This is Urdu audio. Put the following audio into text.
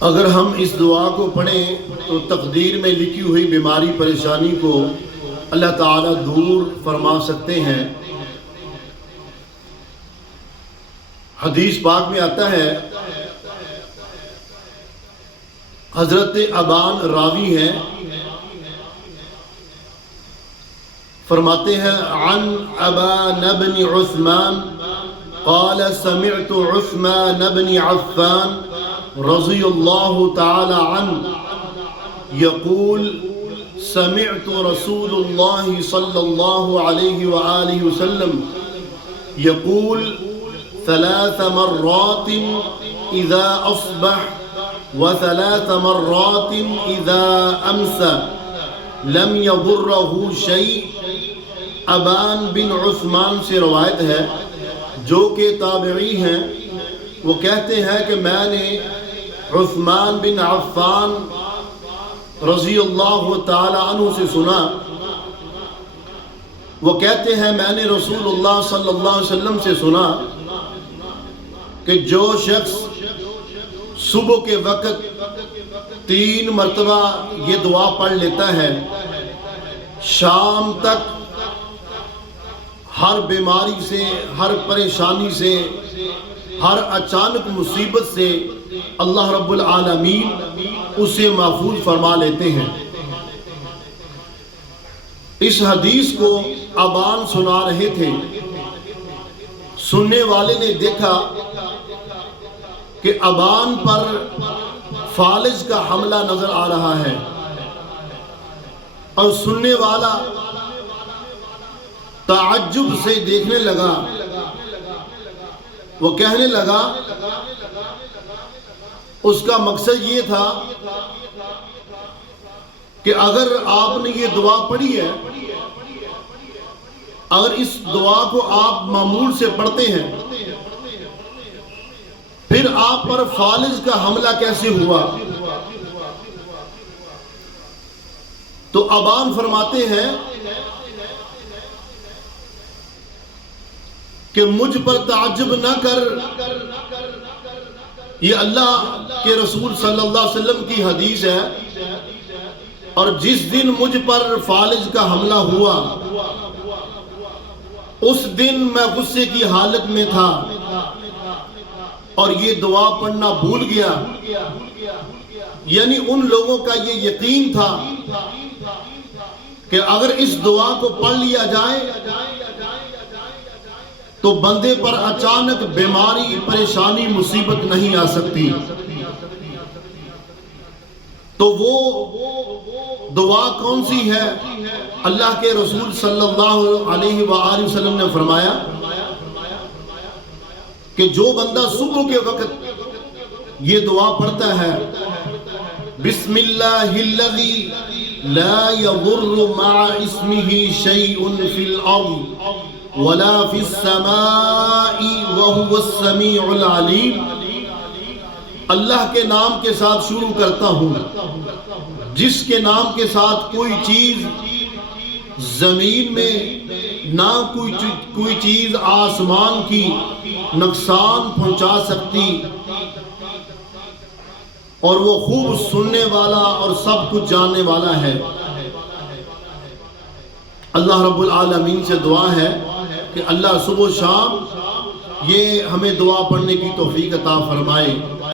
اگر ہم اس دعا کو پڑھیں تو تقدیر میں لکھی ہوئی بیماری پریشانی کو اللہ تعالیٰ دور فرما سکتے ہیں۔ حدیث پاک میں آتا ہے، حضرت ابان راوی ہیں، فرماتے ہیں عن ابان بن عثمان قال سمعت عثمان بن عفان رضی اللہ تعالی عنہ یقول سمعت رسول اللہ صلی اللہ علیہ وآلہ وسلم یقول ثلاث مرات اذا اصبح وثلاث مرات اذا امسى لم يضره شيء۔ ابان بن عثمان سے روایت ہے جو کہ تابعی ہیں، وہ کہتے ہیں کہ میں نے عثمان بن عفان رضی اللہ تعالی عنہ سے سنا، وہ کہتے ہیں میں نے رسول اللہ صلی اللہ علیہ وسلم سے سنا کہ جو شخص صبح کے وقت 3 مرتبہ یہ دعا پڑھ لیتا ہے، شام تک ہر بیماری سے، ہر پریشانی سے، ہر اچانک مصیبت سے اللہ رب العالمین اسے محفوظ فرما لیتے ہیں۔ اس حدیث کو ابان سنا رہے تھے، سننے والے نے دیکھا کہ ابان پر فالج کا حملہ نظر آ رہا ہے، اور سننے والا تعجب سے دیکھنے لگا۔ وہ کہنے لگا، اس کا مقصد یہ تھا کہ اگر آپ نے یہ دعا پڑھی ہے، اگر اس دعا کو آپ معمول سے پڑھتے ہیں، پھر آپ پر فالج کا حملہ کیسے ہوا؟ تو ابان فرماتے ہیں کہ مجھ پر تعجب نہ کر، یہ اللہ کے رسول صلی اللہ علیہ وسلم کی حدیث ہے، اور جس دن مجھ پر فالج کا حملہ ہوا اس دن میں غصے کی حالت میں تھا اور یہ دعا پڑھنا بھول گیا۔ یعنی ان لوگوں کا یہ یقین تھا کہ اگر اس دعا کو پڑھ لیا جائے تو بندے پر اچانک بیماری، پریشانی، مصیبت نہیں آ سکتی۔ تو وہ دعا کون سی ہے؟ اللہ کے رسول صلی اللہ علیہ وآلہ وسلم نے فرمایا کہ جو بندہ صبح کے وقت یہ دعا پڑھتا ہے، بسم اللہ الذی لا یضر مع اسمہ شیء فی الارض ولا فی السماء وهو السمیع العلیم، اللہ کے نام کے ساتھ شروع کرتا ہوں جس کے نام کے ساتھ کوئی چیز زمین میں، نہ کوئی چیز آسمان کی نقصان پہنچا سکتی، اور وہ خوب سننے والا اور سب کچھ جاننے والا ہے۔ اللہ رب العالمین سے دعا ہے کہ اللہ صبح و شام یہ ہمیں دعا پڑھنے کی توفیق عطا فرمائے۔